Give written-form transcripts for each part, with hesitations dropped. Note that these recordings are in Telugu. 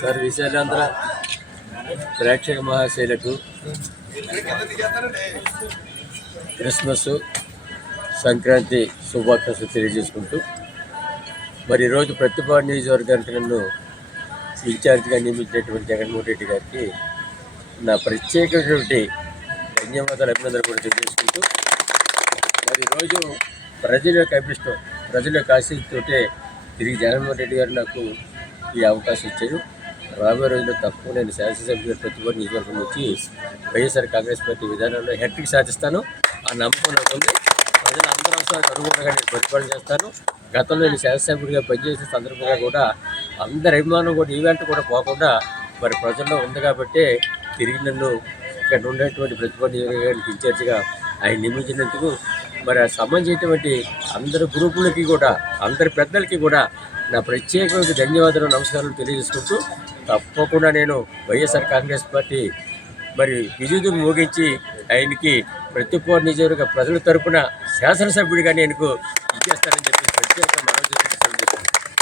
సార్ విశాలాంధ్ర ప్రేక్షక మహాశైలకు క్రిస్మస్ సంక్రాంతి శుభాకాంక్షలు తెలియజేసుకుంటూ మరి ఈరోజు ప్రతిపాడు నియోజకవర్గానికి నన్ను ఇన్ఛార్జిగా నియమించినటువంటి జగన్మోహన్ రెడ్డి గారికి నా ప్రత్యేకమైనటువంటి ధన్యవాదాలు అభినందనలు కూడా తెలియజేసుకుంటూ మరి ఈరోజు ప్రజల యొక్క అభిష్టం ప్రజల యొక్క ఆశీస్సుతోటే తిరిగి జగన్మోహన్ రెడ్డి గారు నాకు ఈ అవకాశం ఇచ్చారు. రాబోయే రోజుల్లో తప్పకుండా నేను శాసనసభ్యులు ప్రతిపాడు నియోజకవర్గం వచ్చి వైఎస్ఆర్ కాంగ్రెస్ పార్టీ విధానంలో హ్యాట్రిక్ సాధిస్తాను. ఆ నమ్మకం నాకు ఉంది. ప్రజలందరూ అవసరానికి అనుగుణంగా నేను ప్రతిపాదన చేస్తాను. గతంలో నేను శాసనసభ్యుడిగా పనిచేసిన సందర్భంగా కూడా అందరి అభిమానం కూడా ఈవెంట్ కూడా పోకుండా మరి ప్రజల్లో ఉంది కాబట్టి తిరిగి నన్ను ఇక్కడ ఉండేటువంటి ప్రతిపాడు నియోజకవర్గానికి ఇన్ఛార్జిగా ఆయన నియమించినందుకు మరి సంబంధించినటువంటి అందరి గ్రూపులకి కూడా అందరి పెద్దలకి కూడా నా ప్రత్యేకమైన ధన్యవాదాలు నమస్కారాలు తెలియజేసుకుంటూ తప్పకుండా నేను వైఎస్ఆర్ కాంగ్రెస్ పార్టీ మరి విజయం మోగించి ఆయనకి ప్రతిపాడు నియోజకవర్గ ప్రజల తరపున శాసనసభ్యుడిగా నేను ఇచ్చేస్తానని చెప్పి ప్రత్యేక మనవి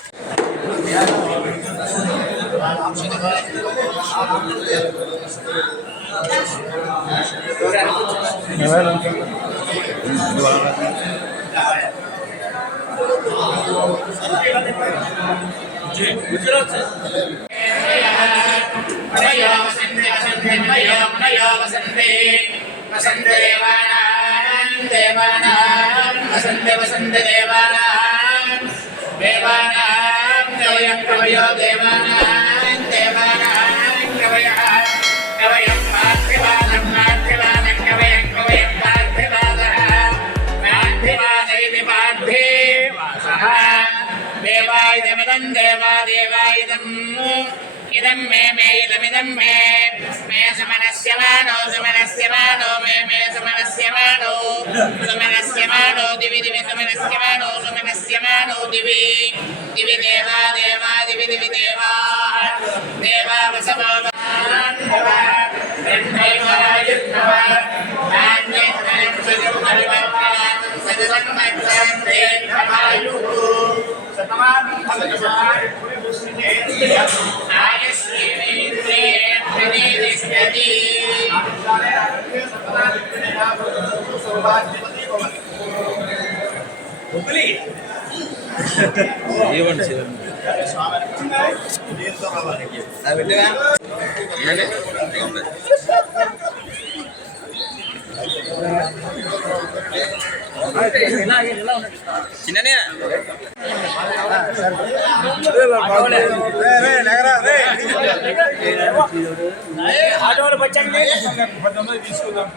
इदं मे इदमिदं मे समनस्यमानो मे समनस्यमानो दिवि समनस्यमानो दिवि देवा दिवि देवा वसवो చిన్ననే ఆటోలు వచ్చండి తీసుకుందాం.